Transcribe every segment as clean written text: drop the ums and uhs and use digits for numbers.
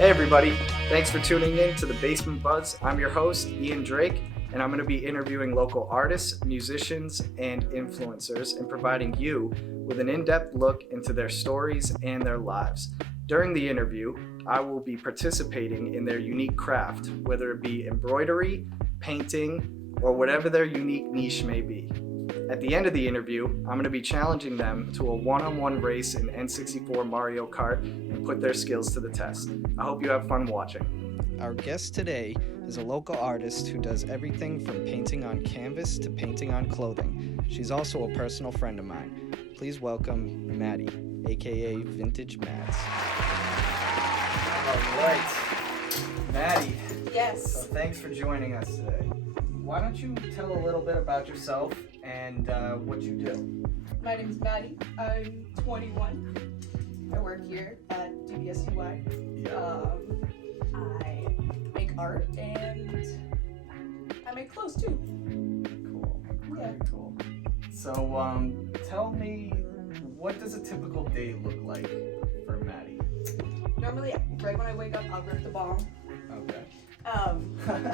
Hey everybody, thanks for tuning in to the Basement Buzz. I'm your host, Ian Drake, and I'm going to be interviewing local artists, musicians, and influencers and providing you with an in-depth look into their stories and their lives. During the interview, I will be participating in their unique craft, whether it be embroidery, painting, or whatever their unique niche may be. At the end of the interview, I'm going to be challenging them to a one-on-one race in N64 Mario Kart and put their skills to the test. I hope you have fun watching. Our guest today is a local artist who does everything from painting on canvas to painting on clothing. She's also a personal friend of mine. Please welcome Maddie, aka VTG.MADS. All right, Maddie. Yes. So thanks for joining us today. Why don't you tell a little bit about yourself and what you do? My name is Maddie. I'm 21. I work here at DBSUY. Yeah. I make art and I make clothes too. Cool. Yeah. Very cool. So tell me, what does a typical day look like for Maddie? Normally, right when I wake up, I'll rip the bong. Okay.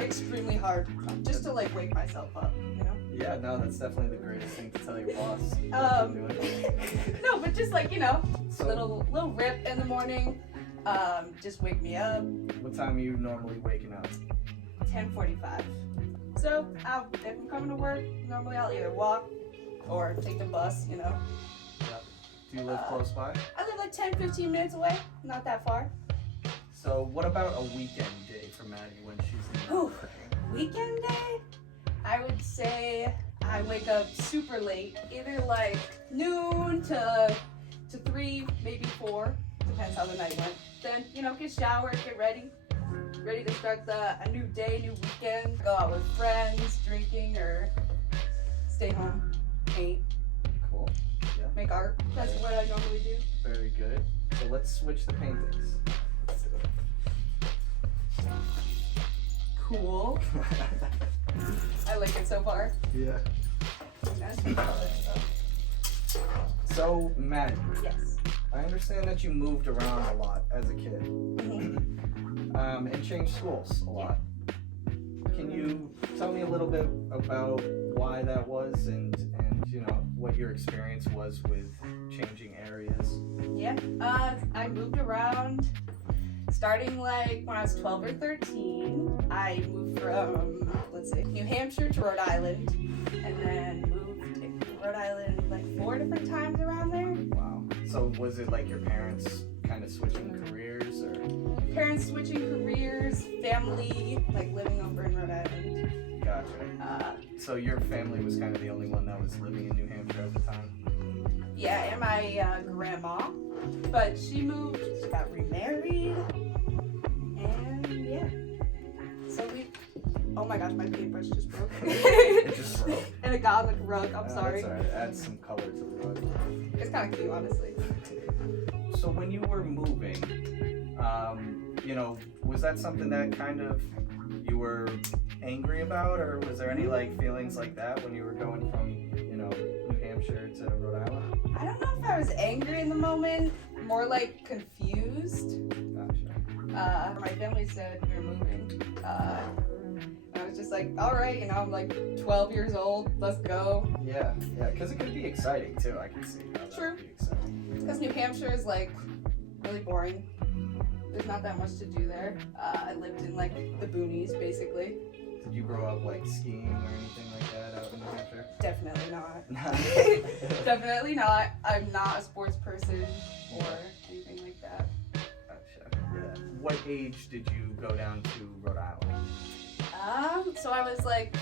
Extremely hard, just to like wake myself up, you know? Yeah, no, that's definitely the greatest thing to tell your boss. No, but just like, you know, So, little rip in the morning, just wake me up. what time are you normally waking up? 10:45. So if I'm coming to work, normally I'll either walk or take the bus, you know. Yep. Do you live close by? I live like 10-15 minutes away, not that far. So what about a weekend day for Maddie when she's in Ooh, weekend day? I would say I wake up super late, either like noon to 3, maybe 4, depends how the night went. Then, you know, get showered, get ready to start a new day, new weekend, go out with friends, drinking, or stay home, paint, Cool. Yeah. make art. That's what I normally do. Very good. So let's switch the paintings. Let's do it. Cool. I like it so far. Yeah. Nice color stuff. So Maddie, Yes. I understand that you moved around a lot as a kid. Mhm. And changed schools a lot. Can you tell me a little bit about why that was and you know what your experience was with changing areas? Yeah. I moved around starting like when I was 12 or 13. I moved from, New Hampshire to Rhode Island, and then moved to Rhode Island like 4 different times around there. Wow. So was it like your parents kind of switching careers or? Parents switching careers, family like living over in Rhode Island. Gotcha. So your family was kind of the only one that was living in New Hampshire at the time? Yeah, and my grandma, but she moved, she got remarried, and yeah. So oh my gosh, my paintbrush just broke. It just broke. And it got on the rug, I'm sorry. That's alright, add some color to the rug. It's kind of cute, honestly. So when you were moving, you know, was that something that kind of you were angry about, or was there any like feelings like that when you were going from, you know, New Hampshire to Rhode Island? I don't know if I was angry in the moment, more like confused. Gotcha. My family said we were moving. I was just like, all right, you know, I'm like 12 years old, let's go. Yeah, because it could be exciting too. I can see how that True. would be exciting. Because New Hampshire is like really boring. There's not that much to do there. I lived in like the boonies, basically. Did you grow up like skiing or anything like that out in New Hampshire? Definitely not. Definitely not. I'm not a sports person or anything like that. Gotcha. Yeah. What age did you go down to Rhode Island? So I was like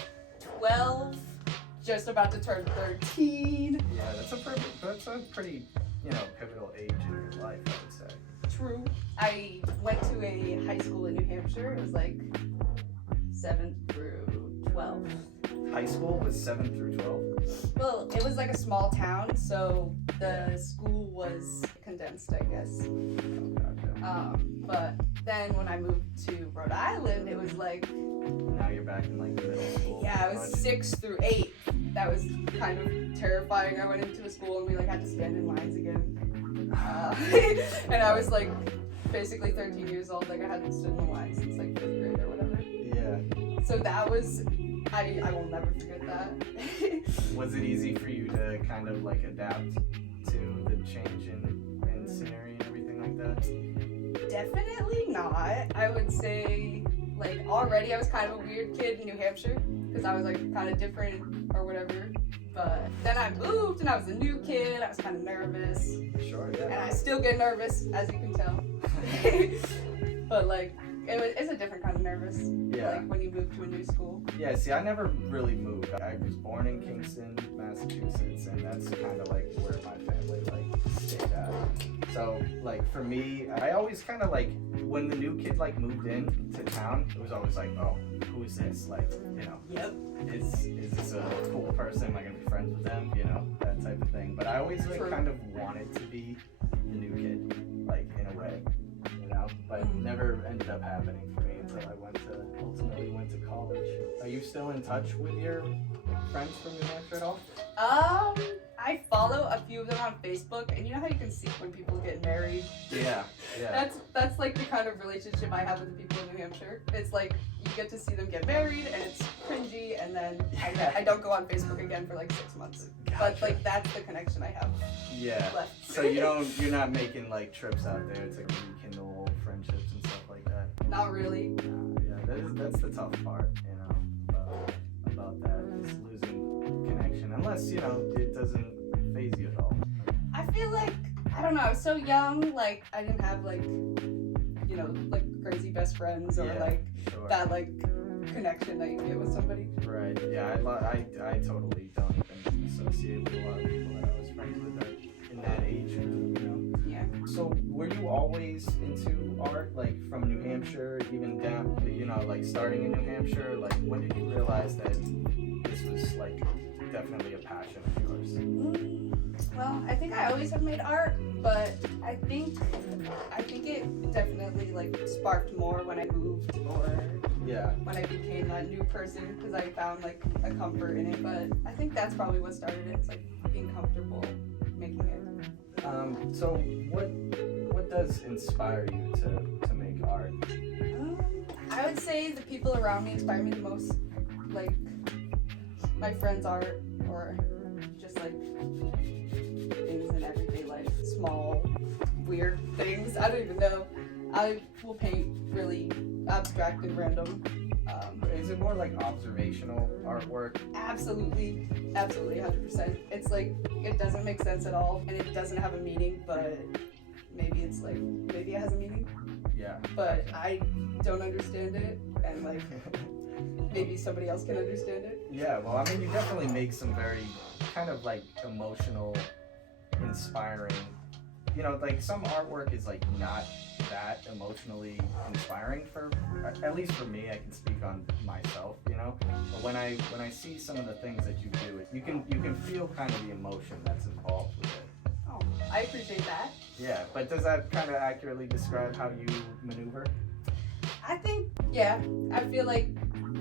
12, just about to turn 13. Yeah, that's a pretty, you know, pivotal age in your life, I would say. True. I went to a high school in New Hampshire. It was like 7th through 12th. High school was 7 through 12? Well, it was like a small town, so the school was condensed, I guess. Oh, gotcha. But then when I moved to Rhode Island, it was like, Now you're back in like the middle school. yeah, it was 6 through 8. That was kind of terrifying. I went into a school and we like had to stand in lines again. And I was like basically 13 years old. Like I hadn't stood in the line since like 5th grade or whatever. Yeah. So that was, I will never forget that. Was it easy for you to kind of like adapt to the change in scenery and everything like that? Definitely not. I would say, like, already I was kind of a weird kid in New Hampshire because I was like kind of different or whatever. But then I moved and I was a new kid. I was kind of nervous. Sure, yeah. And I still get nervous, as you can tell. But like, it's a different kind of nervous. Yeah. Like when you move to a new school. Yeah, see, I never really moved. I was born in Kingston, Massachusetts, and that's kind of like where my family like stayed at. So like for me, I always kind of like when the new kid like moved in to town, it was always like, oh, who is this? Like, you know, Yep. is this a cool person? Am I gonna be friends with them? You know, that type of thing. But I always like True. kind of wanted to be the new kid, like in a way, you know. But it never ended up happening for me until I ultimately went to college. Are you still in touch with your friends from New Hampshire at all? I follow a few of them on Facebook, and you know how you can see when people get married? Yeah, yeah. That's like the kind of relationship I have with the people in New Hampshire. It's like you get to see them get married, and it's cringy, and then I don't go on Facebook again for like 6 months. Gotcha. But like that's the connection I have Yeah. left. So you're not making like trips out there to rekindle old friendships and stuff like that? Not really. Yeah, that's the tough part, you know, about that, is losing connection. Unless, you know, it doesn't phase you at all. I feel like, I don't know, I was so young, like I didn't have like, you know, like crazy best friends or Yeah, like sure. that like connection that you get with somebody. Right, yeah, I totally don't even associate with a lot of people that I was friends with that, in that age group, you know. Yeah. So were you always into art, like from New Hampshire, even down, you know, like starting in New Hampshire? Like when did you realize that this was like definitely a passion of yours? Well, I think I always have made art, but I think it definitely like sparked more when I moved or Yeah. when I became a new person because I found like a comfort in it. But I think that's probably what started it. It's like being comfortable making it. So what does inspire you to make art? I would say the people around me inspire me the most, like my friends' art or just like things in everyday life, small, weird things. I don't even know. I will paint really abstract and random. Is it more like observational artwork? Absolutely, 100%. It's like, it doesn't make sense at all and it doesn't have a meaning, but maybe it's like, maybe it has a meaning, Yeah. but I don't understand it and like, maybe somebody else can understand it. Yeah, well, I mean, you definitely make some very kind of like emotional, inspiring, you know, like some artwork is like not that emotionally inspiring for, at least for me, I can speak on myself, you know, but when I see some of the things that you do, you can feel kind of the emotion that's involved with it. Oh, I appreciate that. Yeah, but does that kind of accurately describe how you maneuver? I think, yeah, I feel like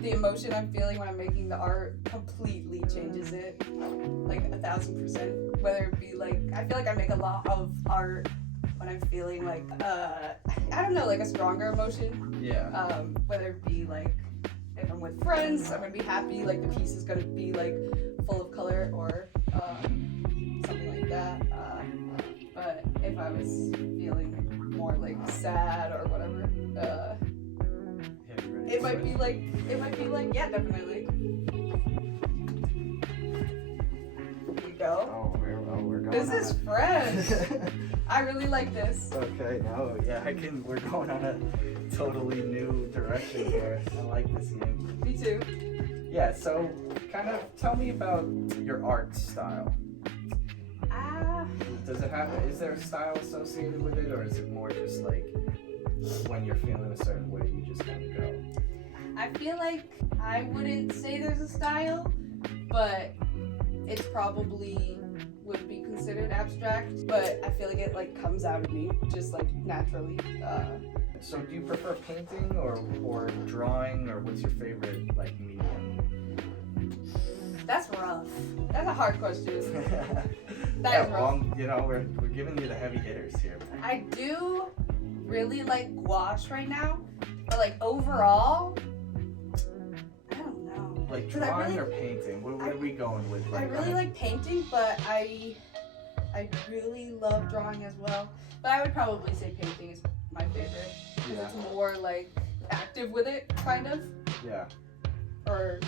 the emotion I'm feeling when I'm making the art completely changes it, like 1,000%. Whether it be like, I feel like I make a lot of art when I'm feeling like, I don't know, like a stronger emotion. Yeah. Whether it be like, if I'm with friends, I'm gonna be happy, like the piece is gonna be like full of color or something like that. But if I was feeling more like sad or whatever, it might be like, yeah, definitely. Here we go. Oh, we're going. This is fresh. I really like this. Okay, no, yeah, we're going on a totally new direction here. I like this, Ian. Me too. Yeah, so kind of tell me about your art style. Is there a style associated with it, or is it more just like when you're feeling a certain way, you just kind of go? I feel like I wouldn't say there's a style, but it's probably would be considered abstract, but I feel like it like comes out of me just like naturally. So do you prefer painting or drawing, or what's your favorite like medium? That's rough. That's a hard question. Yeah, well, you know, we're giving you the heavy hitters here. I do really like gouache right now, but like overall, I don't know. Like 'Cause I drawing really- or painting? What are we going with? I really like painting, but I really love drawing as well. But I would probably say painting is my favorite because Yeah. it's more like active with it, kind of, Yeah. or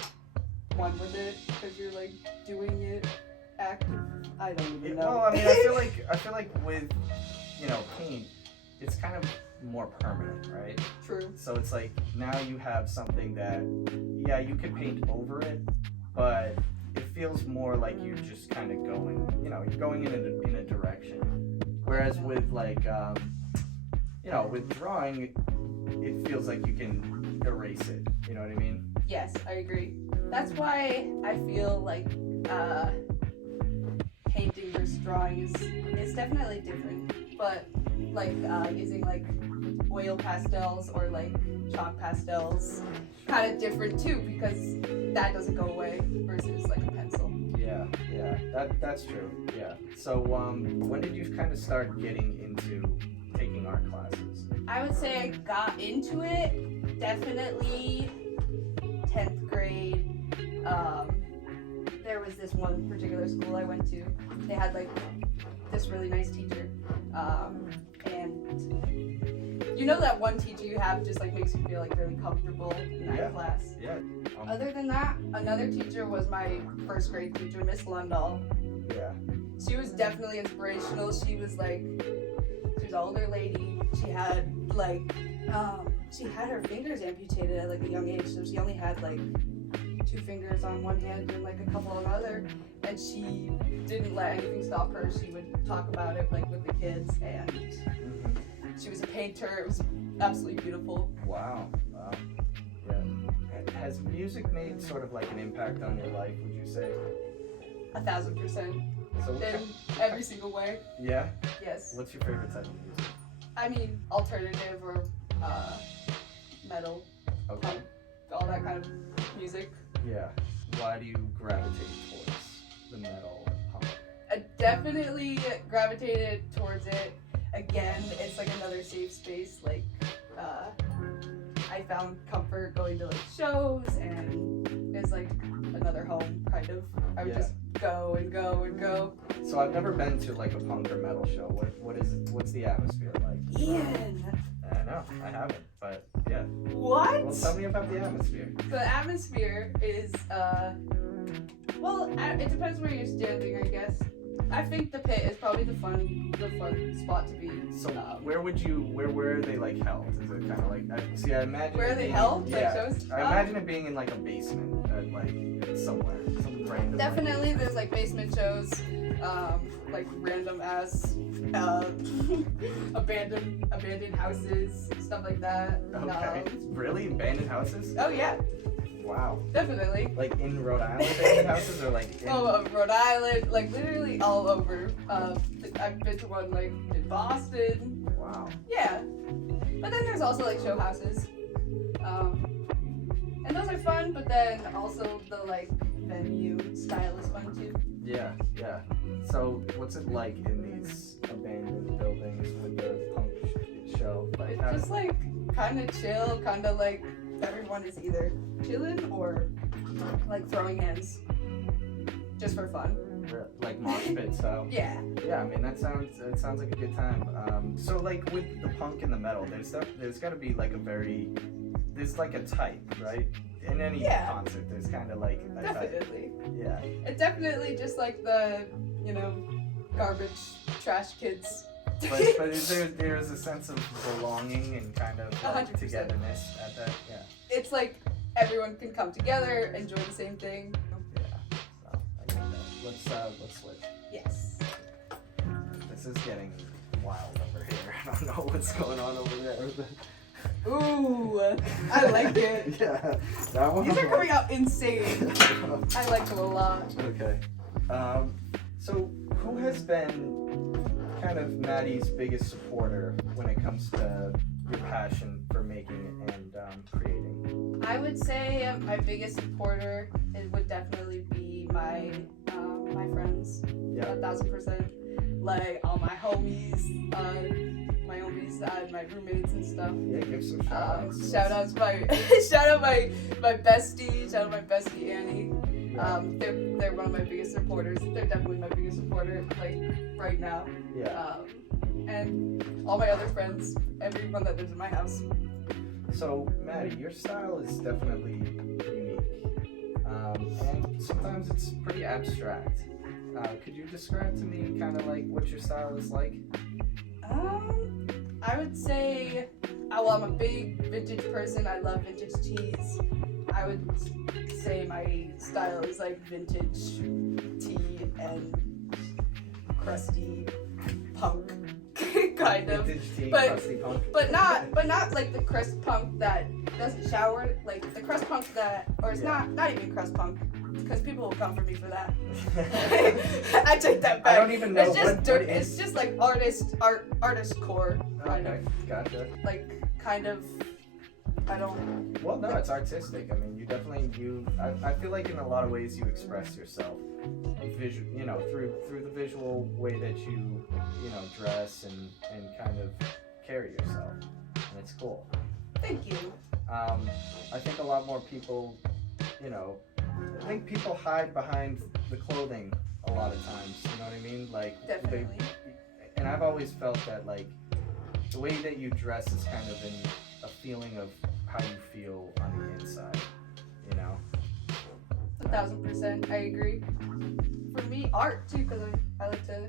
one with it because you're like doing it active. I don't even know. Well, I mean, I feel like with, you know, paint, it's kind of more permanent, right? True. So it's like now you have something that, yeah, you could paint over it, but it feels more like you're just kind of going, you know, you're going in a direction. Whereas with like, you know, with drawing, it feels like you can erase it. You know what I mean? Yes, I agree. That's why I feel like painting versus drawing is definitely different. But like using like oil pastels or like chalk pastels, kind of different too because that doesn't go away versus like a pencil. Yeah, that's true. Yeah. So when did you kind of start getting into taking art classes? I would say I got into it definitely 10th grade. There was this one particular school I went to. They had like this really nice teacher, and you know that one teacher you have just like makes you feel like really comfortable in that class. Yeah. Other than that, another teacher was my first grade teacher, Miss Lundahl. Yeah. She was definitely inspirational. She was an older lady. She had her fingers amputated at like a young age, so she only had like 2 fingers on one hand and like a couple on the other, and she didn't let anything stop her. She would talk about it like with the kids, and she was a painter. It was absolutely beautiful. Wow. Yeah. Has music made sort of like an impact on your life, would you say? 1000%. So In every single way. yeah? Yes. What's your favorite type of music? I mean, alternative or metal, Okay. punk, all that kind of music. Yeah. Why do you gravitate towards the metal and punk? I definitely gravitated towards it. Again, it's like another safe space. Like, I found comfort going to like shows, and it's like another home, kind of. I would just go and go and go. So I've never been to like a punk or metal show. What is it? What's the atmosphere like? Ian! I know, I haven't, but yeah. What? Well, tell me about the atmosphere. The atmosphere is, well, it depends where you're standing, I guess. I think the pit is probably the fun spot to be. So where are they like held? Is it kind of like, I imagine. Where are they held? Yeah. Like shows? I imagine it being in like a basement, like somewhere, some random. Definitely, there's like basement shows, like random ass, abandoned houses, stuff like that. Okay. Really? Abandoned houses? Oh yeah, Wow. definitely. Like in Rhode Island abandoned houses, or like in... Rhode Island, like literally all over. I've been to one like in Boston. Wow. Yeah, but then there's also like show houses, and those are fun. But then also the like venue style is fun too. Yeah. So what's it like in these abandoned buildings with the punk show? Like, It's just like kind of chill, kind of like everyone is either chilling or like throwing hands, just for fun. like mosh pit style. Yeah. Yeah, I mean it sounds like a good time. So like with the punk and the metal, there's got to be like there's like a type, right? In any concert, there's kind of like a type. Definitely. Yeah. It's definitely just like the garbage trash kids. But is there's a sense of belonging and kind of like 100%. togetherness at that? Yeah. It's like everyone can come together, enjoy the same thing. Yeah. So I get that. Let's switch. Yes. This is getting wild over here. I don't know what's going on over there. Ooh, I like it. Yeah, that one. These are coming out insane. I like them a lot. Okay. So who has been kind of Maddie's biggest supporter when it comes to your passion for making and creating? I would say my biggest supporter would definitely be my friends. Yeah. 1000%. Like all my homies. my homies, my roommates and stuff. Yeah, give some shout outs. Shout out my bestie. Shout out my bestie Annie. Yeah. They're one of my biggest supporters. They're definitely my biggest supporter, like right now. Yeah. And all my other friends, everyone that lives in my house. So, Maddie, your style is definitely unique, and sometimes it's pretty abstract. Could you describe to me kind of like what your style is like? I would say, well, I'm a big vintage person. I love vintage teas. I would say my style is like vintage tea and crusty punk, kind of. Vintage tea, but, crusty punk. But not like the crust punk that doesn't shower. Like the crust punk that, or it's not even crust punk, because people will come for me for that. I take that back. I don't even know. It's just what dirty. is. It's just like artist core. Kind Okay, of. gotcha. Like kind of. I don't. Well, no, it's artistic. I mean, I feel like in a lot of ways you express yourself, through the visual way that you dress and kind of carry yourself, and it's cool. Thank you. I think a lot more people, I think people hide behind the clothing a lot of times. You know what I mean? Like Definitely. and I've always felt that like the way that you dress is kind of in a feeling of how you feel on the inside, 1,000%. I agree. For me, art too, because I like to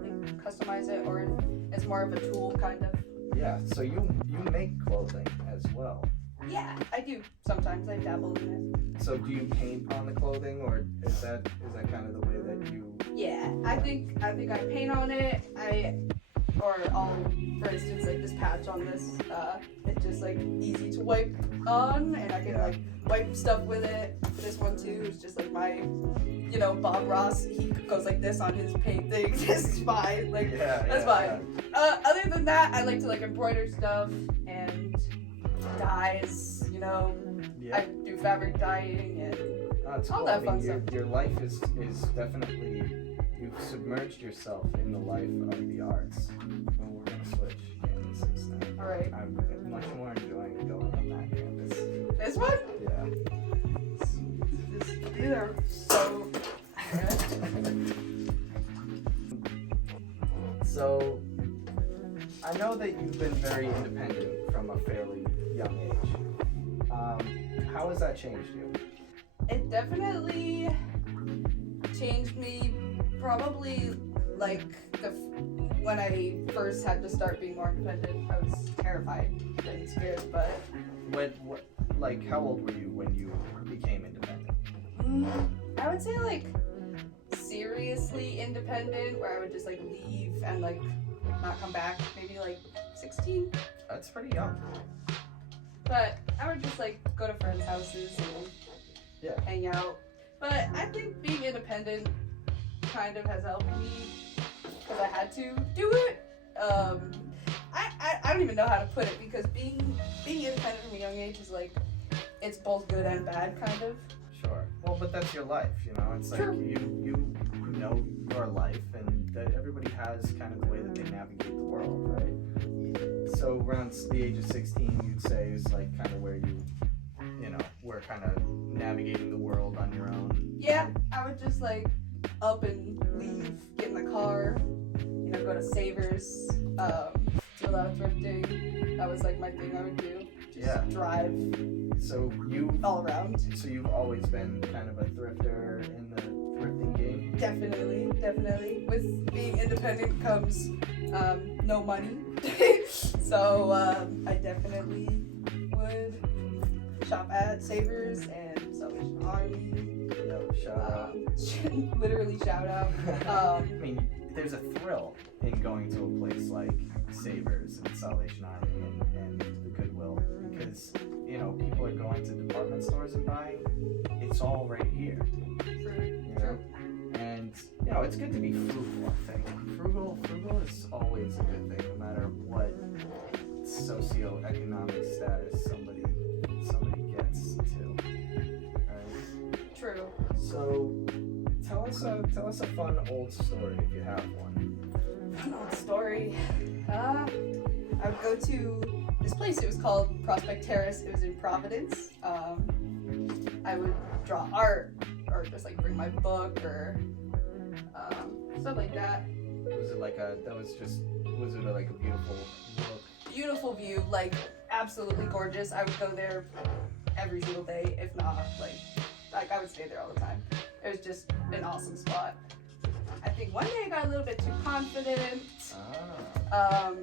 like, customize it, or it's more of a tool kind of. Yeah, so you make clothing as well. Yeah, I do. Sometimes I dabble in it. So do you paint on the clothing, or is that kind of the way that you? Yeah, I think I paint on it. I'll, for instance, like this patch on this, it's just like easy to wipe on, and I can like wipe stuff with it. This one too is just like my, Bob Ross. He goes like this on his paint thing. This is fine. Like that's fine. Yeah. Other than that, I like to like embroider stuff and dyes. Yeah. I do fabric dyeing and it's all cool. that fun stuff. Your life is definitely, you've submerged yourself in the life of the arts. Well, we're gonna switch campuses now. All right. I'm much more enjoying going on that campus. This one? Yeah. These are so So, I know that you've been very independent from a fairly young age. How has that changed you? It definitely changed me, probably like when I first had to start being more independent. I was terrified and scared, but Like, how old were you when you became independent? I would say like seriously independent, where I would just like leave and like not come back, maybe like 16. That's pretty young. But I would just like go to friends' houses and hang out. But I think being independent kind of has helped me, because I had to do it. I don't even know how to put it, because being independent from a young age is like, it's both good and bad, kind of. Sure. Well, but that's your life, It's like True. you know your life, and that everybody has kind of the way that they navigate the world, right? So around the age of 16, you'd say is like kind of where we're kind of navigating the world on your own. Yeah, I would just like up and leave, get in the car, go to Savers, do a lot of thrifting. That was like my thing I would do. Just drive. So all around. So you've always been kind of a thrifter in the thrifting game? Definitely. With being independent comes no money. So I definitely would shop at Savers and Salvation Army. Yep, shout out. Literally shout out. I mean, there's a thrill in going to a place like Savers and Salvation Army and the Goodwill, because people are going to department stores and buying. It's all right here. True. And it's good to be frugal. I think frugal is always a good thing, no matter what socioeconomic status somebody gets to. Right? True. So tell us a fun old story if you have one. Fun old story. I would go to this place. It was called Prospect Terrace. It was in Providence. I would draw art or just like bring my book or stuff like that. Was it like was it like a beautiful look? Beautiful view, like absolutely gorgeous. I would go there every single day, if not like I would stay there all the time. It was just an awesome spot. I think one day I got a little bit too confident. I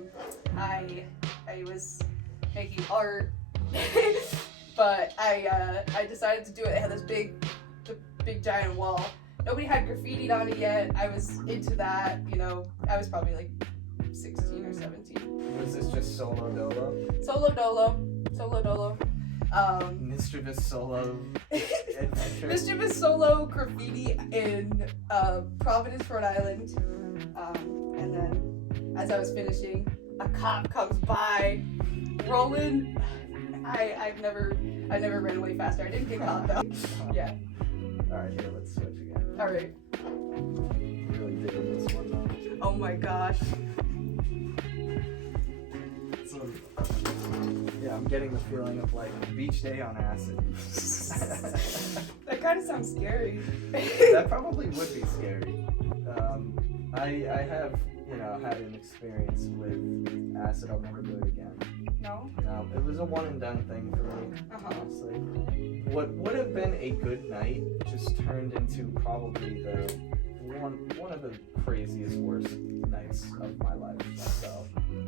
was making art, but I decided to do it. It had this big giant wall. Nobody had graffitied on it yet. I was into that, you know. I was probably like 16 or 17. Was this just solo dolo? Solo dolo. Mischievous solo adventure? Mischievous solo graffiti in Providence, Rhode Island. And then as I was finishing, a cop comes by, rolling. I've never ran away faster. I didn't get caught though. Yeah. Alright, here, let's switch again. Alright. Really digging this one though. Oh my gosh. So, yeah, I'm getting the feeling of like beach day on acid. That kind of sounds scary. That probably would be scary. I have, had an experience with acid. I'll never do it again. No? It was a one and done thing for me, honestly. What would have been a good night just turned into probably one of the craziest, worst nights of my life. So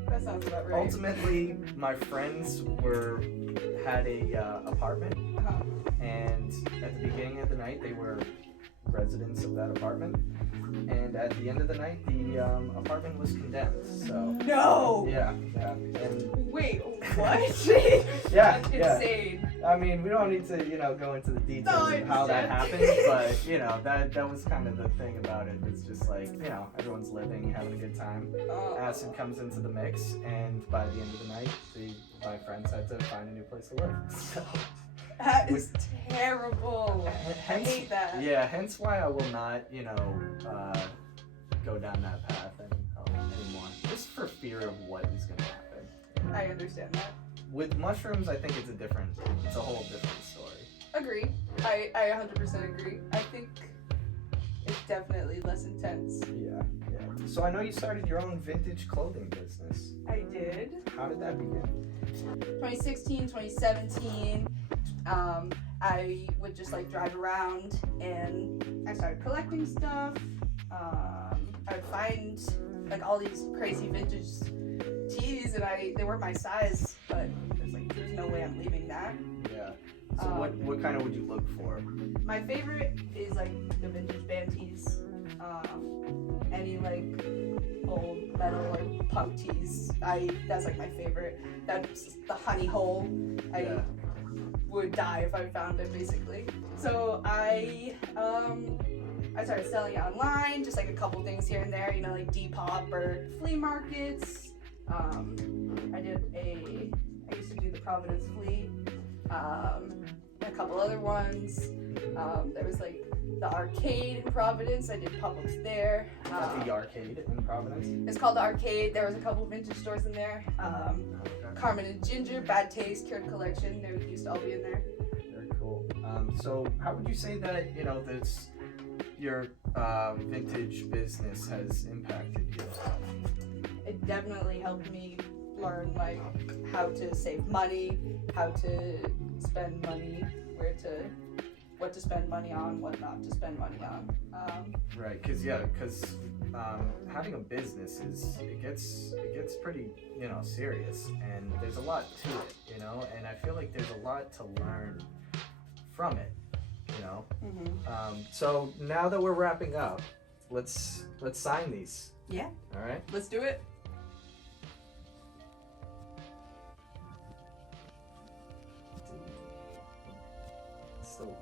that sounds about right. ultimately, my friends had a apartment, and at the beginning of the night, they were residents of that apartment. And at the end of the night, the apartment was condemned. So no. Yeah. And wait, what? yeah, That's insane. I mean, we don't need to, go into the details of how that happened, but that was kind of the thing about it. It's just like, everyone's living, having a good time. Acid comes into the mix, and by the end of the night, my friends had to find a new place to live. So. That is terrible. I hate that. Yeah, hence why I will not, go down that path anymore. Just for fear of what is going to happen. I understand that. With mushrooms, I think it's a whole different story. Agree. I 100% agree. I think it's definitely less intense. Yeah. So I know you started your own vintage clothing business. I did. How did that begin? 2016, 2017. I would just like drive around and I started collecting stuff. I would find like all these crazy vintage tees and they were my size, but there's no way I'm leaving that. Yeah. So what kind of would you look for? My favorite is like the vintage band tees. Any like old metal or punk tees. That's like my favorite. That's the honey hole. I would die if I found it, basically. So I started selling it online, just like a couple things here and there, like Depop or flea markets. I used to do the Providence Flea, a couple other ones. There was like the arcade in Providence. I did pop-ups there. The arcade in Providence? It's called the Arcade. There was a couple vintage stores in there. Carmen and Ginger, Bad Taste, Cured Collection. They used to all be in there. Very cool. So how would you say that, your vintage business has impacted you? It definitely helped me learn like how to save money, how to spend money, what to spend money on, what not to spend money on. Right, because having a business it gets pretty serious, and there's a lot to it, and I feel like there's a lot to learn from it, So now that we're wrapping up, let's sign these. Yeah. All right. Let's do it. Still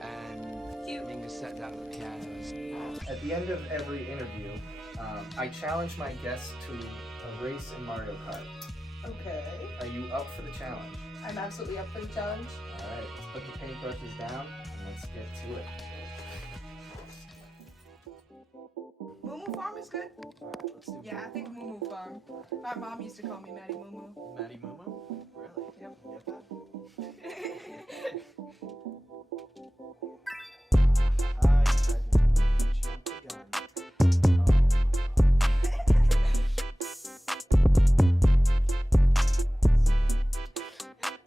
bad. And being sat down at the piano. At the end of every interview, I challenge my guests to a race in Mario Kart. Okay. Are you up for the challenge? I'm absolutely up for the challenge. All right, let's put the paintbrushes down and let's get to it. We'll move Moo Farm is good. Alright, let's do Yeah, I think Moo Moo Farm. My mom used to call me Maddie Moo Moo. Maddie Momo? Really? Yep. You get that? I tried to jump the gun. Oh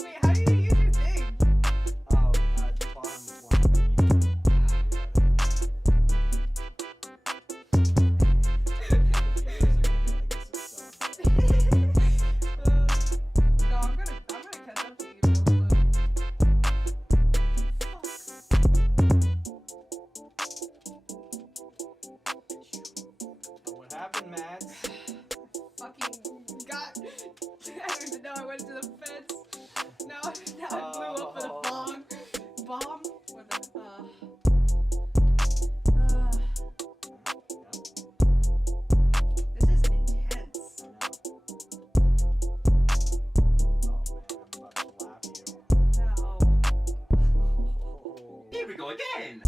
Wait, how do you use your thing? my god. The bottom one. No, I'm gonna catch up to you real quick. What happened, Mads? Fucking got. I don't even know. I went to the fence. Now I blew up with a bomb. With a. This is intense. Oh man, I'm about to slap you. No. Here we go again!